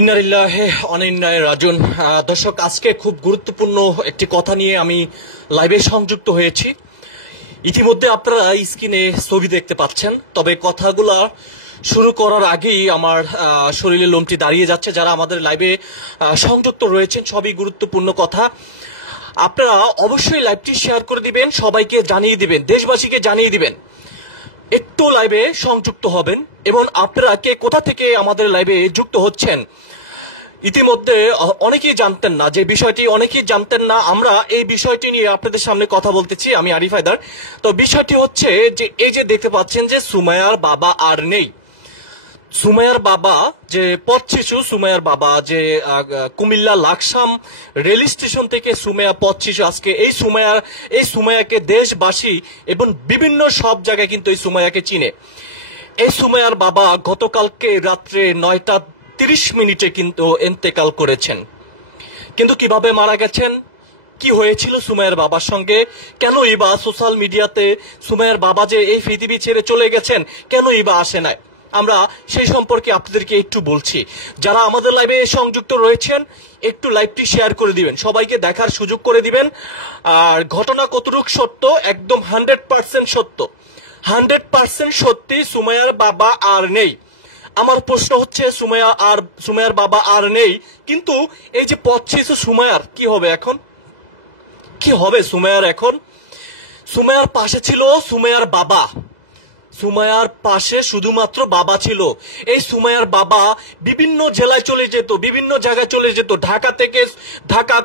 ইন্নালিল্লাহি ওয়া ইন্না ইলাইহি রাজিউন। দর্শক, আজকে খুব গুরুত্বপূর্ণ একটি কথা নিয়ে আমি লাইভে সংযুক্ত হয়েছি। ইতিমধ্যে আপনারা স্ক্রিনে ছবি দেখতে পাচ্ছেন, তবে কথাগুলো শুরু করার আগেই আমার শরীরের লোমটি দাঁড়িয়ে যাচ্ছে। যারা আমাদের লাইভে সংযুক্ত রয়েছেন, সবই গুরুত্বপূর্ণ কথা। আপনারা অবশ্যই লাইভটি শেয়ার করে দিবেন, সবাইকে জানিয়ে দিবেন, দেশবাসীকে জানিয়ে দিবেন একটু লাইভে সংযুক্ত হবেন। এবং আপনারা কে কোথা থেকে আমাদের লাইভে যুক্ত হচ্ছেন, ইতিমধ্যে অনেকেই জানতেন না যে বিষয়টি, অনেকেই জানতেন না। আমরা এই বিষয়টি নিয়ে আপনাদের সামনে কথা বলতেছি, আমি আরিফ হায়দার। তো বিষয়টি হচ্ছে যে এই যে দেখতে পাচ্ছেন যে সুমাইয়ার বাবা আর নেই। সুমাইয়ার বাবা যে পথ শিশু, সুমাইয়ার বাবা যে কুমিল্লা লাকসাম রেল স্টেশন থেকে সুমাইয়া পথ শিশু, আজকে এই সুমাইয়াকে দেশবাসী এবং বিভিন্ন সব জায়গায় কিন্তু এই সুমাইয়াকে চিনে। এই সুমাইয়ার বাবা গতকালকে রাত্রে 9:30 কিন্তু ইন্তেকাল করেছেন। কিন্তু কিভাবে মারা গেছেন, কি হয়েছিল সুমাইয়ার বাবার সঙ্গে, কেনই বা সোশ্যাল মিডিয়াতে সুমাইয়ার বাবা যে এই পৃথিবী ছেড়ে চলে গেছেন কেনই বা আসে নাই, আমরা সেই সম্পর্কে আপনাদেরকে একটু বলছি। যারা আমাদের লাইভে সংযুক্ত রয়েছেন, একটু লাইভটি শেয়ার করে দিবেন, সবাইকে দেখার সুযোগ করে দিবেন। আর ঘটনা কতটুকু সত্য, একদম 100% সত্য, 100% সত্যি। সুমাইয়ার বাবা আর নেই। আমার প্রশ্ন হচ্ছে, সুমাইয়ার বাবা আর নেই, কিন্তু এই যে পথ শিশু সুমাইয়ার কি হবে এখন, কি হবে সুমাইয়ার এখন? সুমাইয়ার পাশে ছিল সুমাইয়ার বাবা, সুমাইয়ার পাশে শুধুমাত্র বাবা ছিল। এই সুমাইয়ার বাবা বিভিন্ন জেলায় চলে যেত, বিভিন্ন জায়গায় চলে যেত, ঢাকা থেকে ঢাকা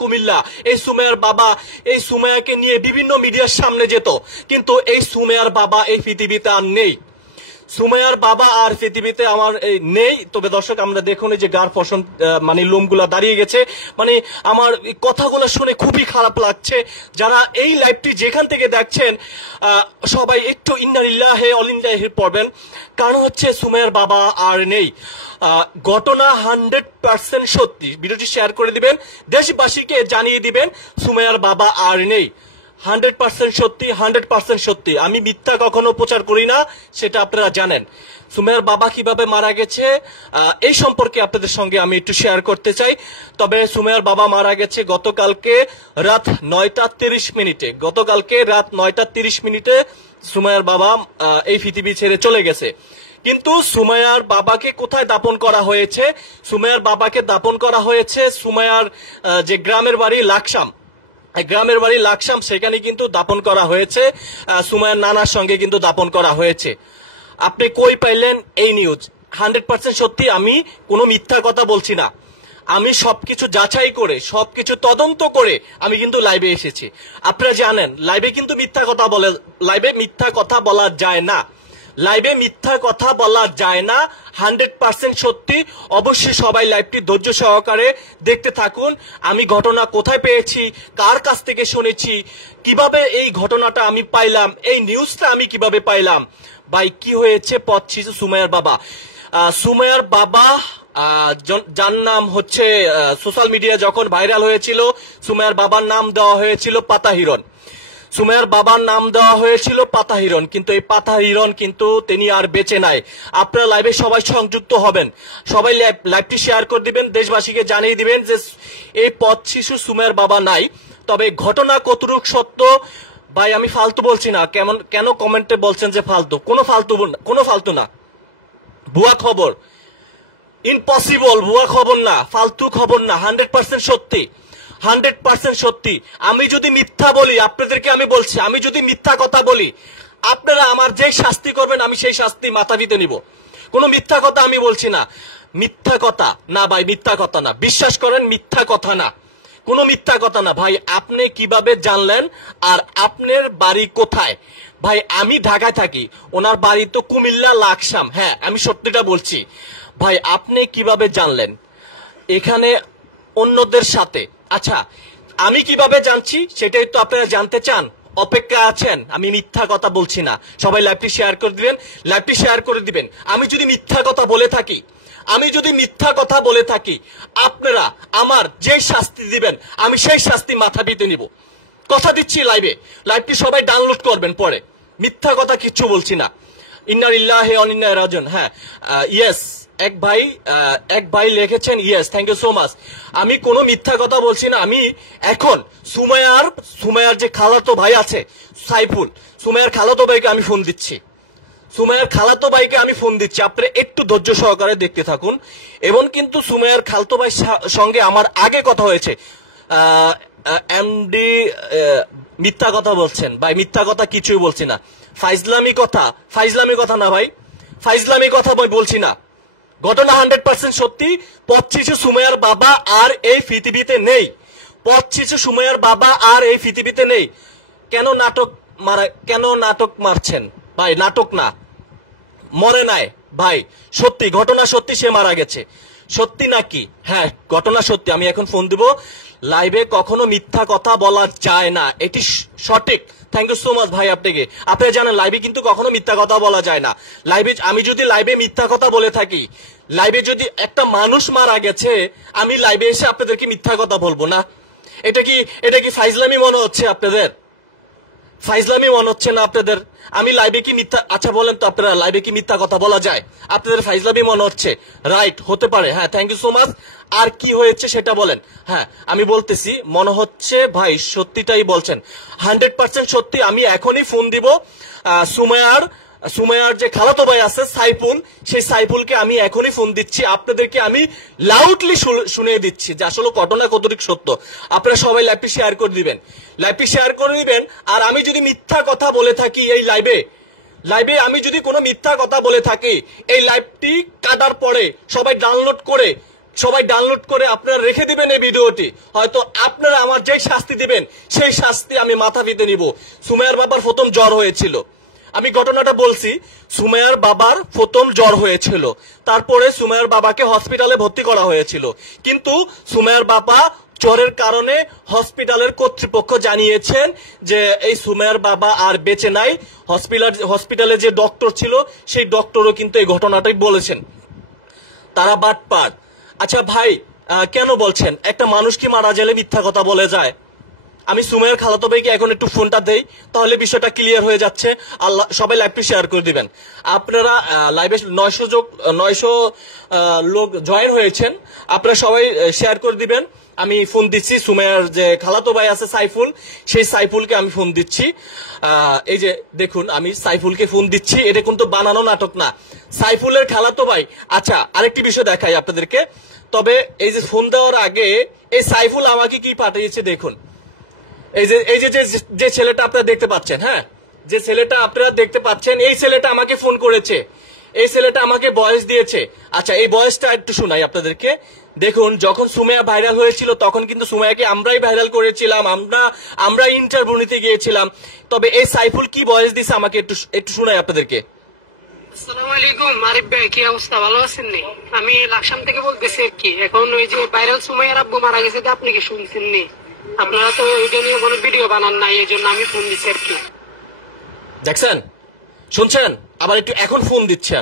কুমিল্লা। এই সুমাইয়ার বাবা এই সুমাইয়াকে নিয়ে বিভিন্ন মিডিয়ার সামনে যেত, কিন্তু এই সুমাইয়ার বাবা এই পৃথিবীতে আর নেই। সুমাইয়ার বাবা আর পৃথিবীতে আমার নেই। তবে দর্শক, আমরা দেখুন যে গার পশম মানে লোমগুলা দাঁড়িয়ে গেছে। মানে আমার কথাগুলো শুনে খুবই খারাপ লাগছে। যারা এই লাইভটি যেখান থেকে দেখছেন, সবাই একটু ইন্না লিল্লাহি ওয়া ইন্না ইলাইহি পড়বেন, কারণ হচ্ছে সুমাইয়ার বাবা আর নেই। ঘটনা 100% সত্যি। ভিডিওটি শেয়ার করে দিবেন, দেশবাসীকে জানিয়ে দিবেন সুমাইয়ার বাবা আর নেই। 100% সত্যি, 100% সত্যি। আমি মিথ্যা কখনো প্রচার করি না, সেটা আপনারা জানেন। সুমাইয়ার বাবা কিভাবে মারা গেছে এই সম্পর্কে আপনাদের সঙ্গে আমি একটু শেয়ার করতে চাই। তবে সুমাইয়ার বাবা মারা গেছে গতকালকে রাত 9:30। গতকালকে রাত 9:30 সুমাইয়ার বাবা এই পৃথিবী ছেড়ে চলে গেছে। কিন্তু সুমাইয়ার বাবাকে কোথায় দাপন করা হয়েছে? সুমাইয়ার বাবাকে দাপন করা হয়েছে সুমাইয়ার যে গ্রামের বাড়ি লাকসাম, সেখানে কিন্তু দাপন করা হয়েছে। সুমাইয়ার নানার সঙ্গে কিন্তু দাপন করা হয়েছে। আপনি কই পাইলেন এই নিউজ? 100% সত্যি। আমি কোনো মিথ্যা কথা বলছি না। আমি সবকিছু যাচাই করে, সবকিছু তদন্ত করে আমি কিন্তু লাইভে এসেছি। আপনারা জানেন, লাইভে কিন্তু মিথ্যা কথা বলা যায় না। লাইভে মিথ্যা কথা বলা যায় না, 100% সত্যি। অবশ্যই সবাই লাইভটি ধৈর্য সহকারে দেখতে থাকুন। আমি ঘটনা কোথায় পেয়েছি, কার কাছ থেকে শুনেছি, কিভাবে এই ঘটনাটা আমি পাইলাম, এই নিউজটা আমি কিভাবে পাইলাম, ভাই কি হয়েছে পথ শিশু সুমাইয়ার বাবা। সুমাইয়ার বাবা যার নাম হচ্ছে সোশ্যাল মিডিয়া যখন ভাইরাল হয়েছিল, সুমাইয়ার বাবার নাম দেওয়া হয়েছিল পাতা হিরণ। সুমাইয়ার বাবার নাম দেওয়া হয়েছিল পাতা হিরণ, কিন্তু এই পাতা হিরণ কিন্তু তিনি আর বেঁচে নাই। আপনারা লাইভে সবাই সংযুক্ত হবেন, সবাই লাইভটি শেয়ার করে দিবেন, দেশবাসীকে জানিয়ে দিবেন যে এই পথ শিশু সুমাইয়ার বাবা নাই। তবে ঘটনা কতটুকু সত্য, ভাই আমি ফালতু বলছি না। কেন কমেন্টে বলছেন যে ফালতু? কোনো ফালতু না, ভুয়া খবর, ইম্পসিবল, ভুয়া খবর না, ফালতু খবর না, 100% সত্যি, 100% সত্যি। আমি যদি মিথ্যা বলি, আপনাদেরকে আমি বলছি, আমি যদি মিথ্যা কথা বলি, আপনারা আমার যে শাস্তি করবেন আমি সেই শাস্তি মাথা দিতে নিব। কোনো মিথ্যা কথা আমি বলছি না। মিথ্যা কথা না ভাই, মিথ্যা কথা না, বিশ্বাস করেন, মিথ্যা কথা না, কোনো মিথ্যা কথা না। ভাই আপনি কিভাবে জানলেন? আর আপনার বাড়ি কোথায়? ভাই আমি ঢাকায় থাকি, ওনার বাড়ি তো কুমিল্লা লাকসাম। হ্যাঁ, আমি সত্যিটা বলছি। ভাই আপনি কিভাবে জানলেন এখানে অন্যদের সাথে? আচ্ছা, আমি কিভাবে জানছি সেটাই তো আপনারা জানতে চান, অপেক্ষা আছেন। আমি মিথ্যা কথা বলছি না। সবাই লাইভটি শেয়ার করে দিবেন। আমি যদি মিথ্যা কথা বলে থাকি, আপনারা আমার যে শাস্তি দিবেন আমি সেই শাস্তি মাথা দিতে নিব, কথা দিচ্ছি। লাইভটি সবাই ডাউনলোড করবেন পরে। মিথ্যা কথা কিচ্ছু বলছি না। ইন্না লিল্লাহি ওয়া ইন্না ইলাইহি রাজিউন। হ্যাঁ, ইয়েস, এক ভাই লিখেছেন yes, thank you so much. আমি কোনো মিথ্যা কথা বলছি না। আমি এখন সুমাইয়ার যে খালাতো ভাই আছে সাইফুল, সুমাইয়ার খালাতো ভাইকে আমি ফোন দিচ্ছি। আপনারা একটু ধৈর্য সহকারে দেখতে থাকুন। এবং কিন্তু সুমাইয়ার খালাতো ভাই সঙ্গে আমার আগে কথা হয়েছে। এমডি মিথ্যা কথা বলছেন ভাই, মিথ্যা কথা কিছুই বলছি না। ফাইজলামি কথা না ভাই, ফাইজলামি কথা ভাই বলছি না। ঘটনা 100% সত্যি। পথ শিশু সুমাইয়ার বাবা আর এই পৃথিবীতে নেই। কেন নাটক মারছেন ভাই? নাটক না, মরে নাই ভাই, সত্যি ঘটনা সত্যি, সে মারা গেছে। সত্যি নাকি? হ্যাঁ, ঘটনা সত্যি। আমি এখন ফোন দিব। লাইভে কখনো মিথ্যা কথা বলা যায় না, এটি সঠিক। থ্যাংক ইউ সো মাচ ভাই আপনাকে। আপনারা জানেন লাইভে কিন্তু কখনো মিথ্যা কথা বলা যায় না। আমি যদি লাইভে মিথ্যা কথা বলে থাকি, লাইভে যদি একটা মানুষ মারা গেছে, আমি লাইভে এসে আপনাদেরকে মিথ্যা কথা বলবো না? এটা কি ফাইজলামি মনে হচ্ছে আপনাদের? ফাইজলামি মনে হচ্ছে না আপনাদের? আমি লাইভে কি মিথ্যা, আচ্ছা বলেন তো আপনারা, লাইভে কি মিথ্যা কথা বলা যায়? আপনাদের ফাইজলামি মনে হচ্ছে, রাইট, হতে পারে। হ্যাঁ, থ্যাংক ইউ সো মাচ। আর কি হয়েছে সেটা বলেন। হ্যাঁ, আমি বলতেছি, মনে হচ্ছে ভাই সত্যিটাই বলছেন, 100% সত্যি। আমি এখনই ফোন দিব সুমাইয়ার যে খালাতো ভাই আছে সাইফুল, সেই সাইফুলকে আমি এখনই ফোন দিচ্ছি। আপনাদেরকে আমি লাউডলি শুনিয়ে দিচ্ছি যে আসলে ঘটনা কতটুকু সত্য। আপনারা সবাই লাইভটি শেয়ার করে দিবেন। আর আমি যদি মিথ্যা কথা বলে থাকি এই লাইভে আমি যদি কোনো মিথ্যা কথা বলে থাকি, এই লাইভটি কাটার পরে সবাই ডাউনলোড করে আপনারা রেখে দিবেন এই ভিডিওটি। হয়তো আপনারা আমার যে শাস্তি দিবেন সেই শাস্তি আমি মাথা পেতে নিব। সুমাইয়ার বাবার প্রথম জ্বর হয়েছিল, আমি ঘটনাটা বলছি। সুমাইয়ার বাবার প্রথম জ্বর হয়েছিল, তারপরে সুমাইয়ার বাবাকে হসপিটালে ভর্তি করা হয়েছিল। কিন্তু সুমাইয়ার বাবা জ্বরের কারণে হসপিটালের কর্তৃপক্ষ জানিয়েছেন যে এই সুমাইয়ার বাবা আর বেঁচে নাই। হসপিটালে যে ডক্টর ছিল সেই ডক্টরও কিন্তু এই ঘটনাটাই বলেছেন। তারা বাটপার। আচ্ছা ভাই, কেন বলছেন একটা মানুষ কি মারা গেলে মিথ্যা কথা বলে যায়? আমি সুমাইয়ার খালাতো ভাইকে এখন একটু ফোনটা দেই, তাহলে বিষয়টা ক্লিয়ার হয়ে যাচ্ছে। আল্লাহ, সবাই লাইভটি শেয়ার করে দিবেন। আপনারা লাইভে 900 লোক জয়েন হয়েছেন, আপনারা সবাই শেয়ার করে দিবেন। আমি ফোন দিচ্ছি সুমাইয়ার যে খালাতো ভাই আছে সাইফুল, সেই সাইফুলকে আমি ফোন দিচ্ছি। এই যে দেখুন, আমি সাইফুলকে ফোন দিচ্ছি। এটা কিন্তু বানানো নাটক না, সাইফুলের খালাতো ভাই। আচ্ছা, আরেকটি বিষয় দেখাই আপনাদেরকে। তবে এই যে ফোন দেওয়ার আগে এই সাইফুল আমাকে কি পাঠিয়েছে দেখুন। যে ছেলেটা আপনারা দেখতে পাচ্ছেন, হ্যাঁ, যে ছেলেটা আপনারা দেখতে পাচ্ছেন, এই ছেলেটা আমাকে ফোন করেছে, এই ছেলেটা আমাকে ভয়েস দিয়েছে। আচ্ছা, এই ভয়েসটা একটু শোনাই আপনাদেরকে। দেখুন, যখন সুমাইয়া ভাইরাল হয়েছিল তখন কিন্তু সুমাইয়াকে আমরাই ভাইরাল করেছিলাম, আমরা ইন্টারভিউ নিতে গিয়েছিলাম। তবে এই সাইফুল কি ভয়েস দিছে আমাকে একটু শোনাই আপনাদেরকে। আসসালামু আলাইকুম আরিফ ভাই, কি অবস্থা? ভালো আছেন? আমি লাকসাম থেকে বলতেছি আর কি। এখন ওই যে ভাইরাল সুমাইয়ার আব্বু মারা গেছে, আপনি কি শুনছেন? আপনারা তো ওইটা নিয়ে কোনো ভিডিও বানান নাই, এই জন্য আমি ফোন দিচ্ছি আর কি। দেখছেন, শুনছেন? আবার একটু এখন ফোন দিচ্ছি,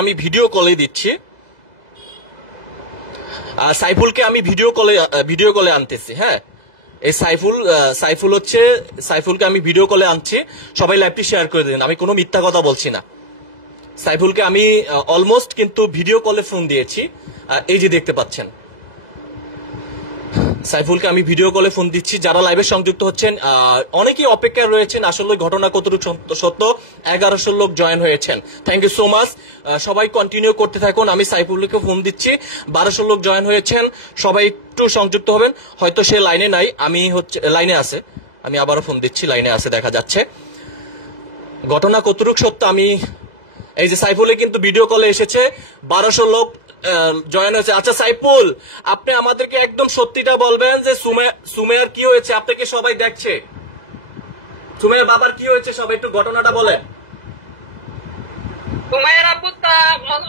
আমি ভিডিও কলে দিচ্ছি। সাইফুলকে আমি ভিডিও কলে আনতেছি। হ্যাঁ, এই সাইফুলকে আমি ভিডিও কলে আনছি। সবাই লাইভটি শেয়ার করে দিন। আমি কোনো মিথ্যা কথা বলছি না। সাইফুলকে আমি অলমোস্ট কিন্তু ভিডিও কলে ফোন দিয়েছি। এই যে দেখতে পাচ্ছেন, সাইফুলকে আমি ভিডিও কলে ফোন দিচ্ছি। যারা লাইভে সংযুক্ত হচ্ছেন, অনেকেই অপেক্ষায় রয়েছেন। আসলে ঘটনা কতটুকু সত্য, 1100 লোক জয়েন হয়েছেন। Thank you so much. সবাই কন্টিনিউ করতে থাকুন। আমি সাইফুলকে ফোন দিচ্ছি, 1200 লোক জয়েন হয়েছেন। সবাই একটু সংযুক্ত হবেন। হয়তো সে লাইনে নাই, লাইনে আছে। আমি আবারও ফোন দিচ্ছি, লাইনে আছে দেখা যাচ্ছে। ঘটনা কতটুকু সত্য আমি, এই যে সাইফুলে কিন্তু ভিডিও কলে এসেছে, 1200 লোক জয়েন হয়েছে। আচ্ছা সাইফুল, আপনি আমাদেরকে একদম সত্যিটা বলবেন যে সুমাইয়ার কি হয়েছে? আপনাকে সবাই দেখছে, সুমাইয়ার বাবার কি হয়েছে? সবাই একটু ঘটনাটা বলেন। সুমাইয়ার আব্বু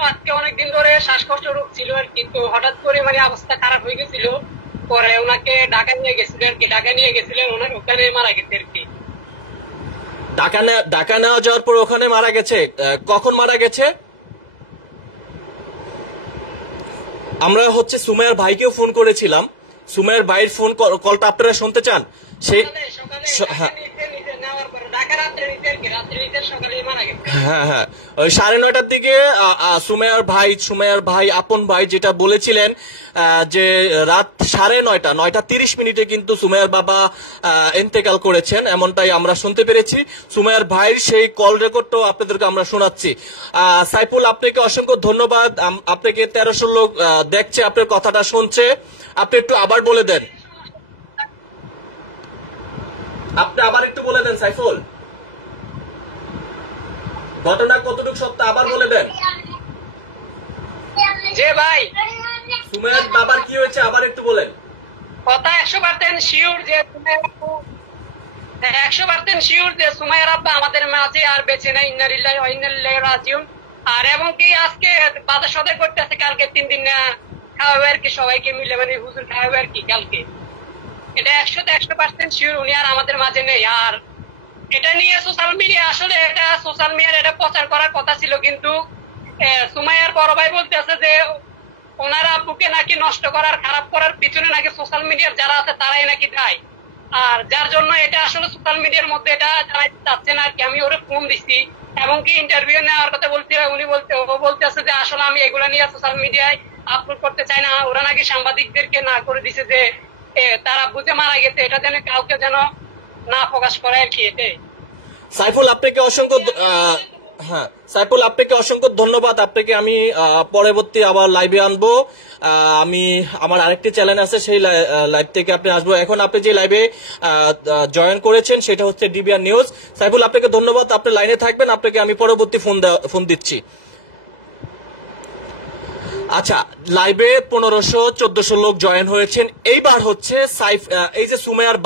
আজকে অনেকদিন ধরে শ্বাসকষ্ট রোগ ছিল আর কি, তো হঠাৎ করে মানে অবস্থা খারাপ হয়ে গেছিল। পরে ওনাকে ঢাকা নিয়ে গেছিলেন ওনার ওখানে মারা গেছে আর কি। ঢাকা নেওয়া যাওয়ার পর ওখানে মারা গেছে। কখন মারা গেছে? আমরা সুমাইয়ার ভাইকেও ফোন করেছিলাম। সুমাইয়ার ভাইয়ের ফোন কলটা আপনারা শুনতে চান? সেই ঢাকা রাত্রে রাত্রে সকালে মারা গেছে। হ্যাঁ হ্যাঁ, ওই 9:30টার দিকে সুমাইয়ার ভাই আপন ভাই যেটা বলেছিলেন যে রাত 9:30 9:30 কিন্তু সুমাইয়ার বাবা ইন্তেকাল করেছেন, এমনটাই আমরা শুনতে পেরেছি। সুমাইয়ার ভাইয়ের সেই কল রেকর্ডটাও আপনাদেরকে আমরা শোনাচ্ছি। সাইফুল, আপনাকে অসংখ্য ধন্যবাদ। আপনাকে 1300 লোক দেখছে, আপনার কথাটা শুনছে। আপনি একটু আবার বলে দেন, আপনি আবার একটু বলে দেন সাইফুল, ঘটনা কতটুকু সত্য আবার বলে দেন। যে ভাই সুমাইয়ার বাবার কি হয়েছে আবার একটু বলেন। কথা 100% শিওর যে 100% শিওর যে সুমাইয়ার আব্বা আমাদের মাঝে আর বেঁচে নেই। ইন্না লিল্লাহি ওয়া ইন্না ইলাইহি রাজিউন। আর এবং কি আজকে বাজার সদাই করতেছে, কালকে 3 দিন না খাওয়াবে আর কি, সবাইকে মিলে মানে হুজুর খাওয়াবে আর কি কালকে। এটা 100% শিওর উনি আর আমাদের মাঝে নেই। আর এটা নিয়ে সোশ্যাল মিডিয়া, আসলে এটা সোশ্যাল মিডিয়ার এটা প্রচার করার কথা ছিল, কিন্তু সুমাইয়ার বড় ভাই বলতেছে যে ওনারা আব্বুকে নাকি নষ্ট করার খারাপ করার পিছনে নাকি সোশ্যাল মিডিয়ার যারা আছে তারাই নাকি দায়। আর যার জন্য এটা আসলে সোশ্যাল মিডিয়ার মধ্যে এটা জানাইতে চাচ্ছে না আর কি। আমি ওরে ফোন দিচ্ছি এবং কি ইন্টারভিউ নেওয়ার কথা বলছি, ও বলতেছে যে আসলে আমি এগুলা নিয়ে সোশ্যাল মিডিয়ায় আপলোড করতে চাই না। ওরা নাকি সাংবাদিকদেরকে না করে দিছে যে তার আব্বু যে মারা গেছে এটা যেন কাউকে যেন না প্রকাশ করে আর কি। এটাই সাইফুল, আপনাকে অসংখ্য ধন্যবাদ। আপনাকে আমি পরবর্তী আবার লাইভে আনবো। আমি আমার আরেকটি চ্যানেল আছে, সেই লাইভ থেকে আপনি আসবো। এখন আপনি যে লাইভে জয়েন করেছেন সেটা হচ্ছে ডিবিআর নিউজ। সাইফুল, আপনাকে ধন্যবাদ, আপনি লাইনে থাকবেন, আপনাকে আমি পরবর্তী ফোন দিচ্ছি। আচ্ছা, লাইভে 1500-1400 লোক জয়েন হয়েছেন। এইবার হচ্ছে এই যে সুমাইয়ার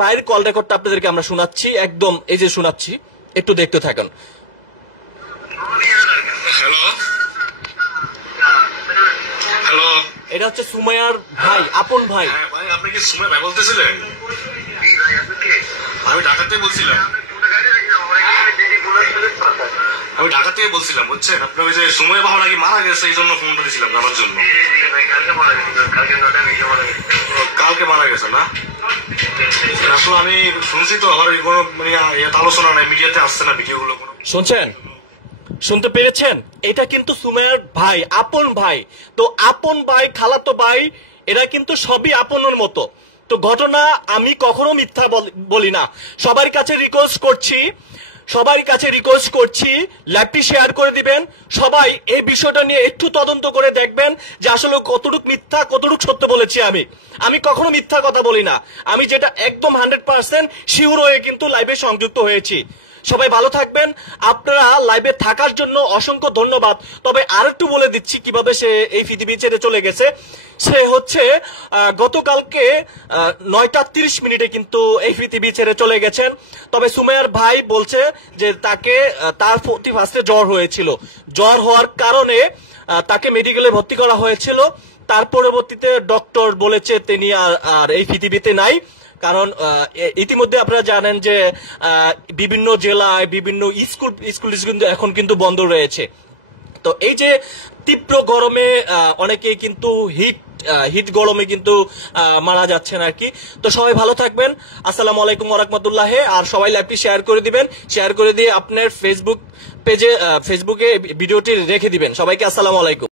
ভাইয়ের কল রেকর্ডটা আপনাদেরকে আমরা শোনাচ্ছি, একদম এই যে শোনাচ্ছি, একটু দেখতে থাকুন। হ্যালো, এটা হচ্ছে সুমাইয়ার ভাই, আপন ভাই। ভাই আপনি কি সুমাইয়া ভাই বলতেছিলেন? আমি ঢাকা থেকে বলছিলাম। বুঝছেন, আপনি ওই যে সুমাইয়া বাবা নাকি মারা গেছে, এই জন্য ফোন করেছিলাম জানার জন্য। কালকে মারা গেছে না? আসলে আমি শুনছি তো, আবার কোনো আলোচনা নাই, মিডিয়াতে আসছে না ভিডিওগুলো। শুনতে পেরেছেন? এটা কিন্তু সুমাইয়ার ভাই, আপন ভাই। তো আপন ভাই, খালাতো ভাই, এরা কিন্তু সবই আপনের মতো। তো ঘটনা আমি কখনো মিথ্যা বলি না। সবার কাছে রিকোয়েস্ট করছি লাইভটি শেয়ার করে দিবেন। সবাই এই বিষয়টা নিয়ে একটু তদন্ত করে দেখবেন যে আসলে কতটুকু মিথ্যা কতটুকু সত্য বলেছি। আমি কখনো মিথ্যা কথা বলি না। আমি যেটা একদম 100% শিওর হয়ে কিন্তু লাইভে সংযুক্ত হয়েছি। সবাই ভালো থাকবেন। আপনারা লাইভে থাকার জন্য অসংখ্য ধন্যবাদ। তবে আরেকটু বলে দিচ্ছি কিভাবে সে এই পৃথিবী ছেড়ে চলে গেছে। সে হচ্ছে গতকালকে 9:30 কিন্তু এই পৃথিবী ছেড়ে চলে গেছেন। তবে সুমাইয়ার ভাই বলছে যে তার ফার্স্টে জ্বর হয়েছিল, জ্বর হওয়ার কারণে তাকে মেডিকেলে ভর্তি করা হয়েছিল। তার পরবর্তীতে ডক্টর বলেছে তিনি আর এই পৃথিবীতে নাই। কারণ ইতিমধ্যে আপনারা জানেন যে বিভিন্ন জেলায় বিভিন্ন স্কুল কিন্তু এখন কিন্তু বন্ধ রয়েছে। তো এই যে তীব্র গরমে অনেকে কিন্তু হিট গরমে কিন্তু মারা যাচ্ছেন আর কি। তো সবাই ভালো থাকবেন। আসসালামু আলাইকুম ওয়া রাহমাতুল্লাহ। আর সবাই লাইভটি শেয়ার করে দিবেন, শেয়ার করে দিয়ে আপনার ফেসবুকে ভিডিওটি রেখে দিবেন। সবাইকে আসসালামু আলাইকুম।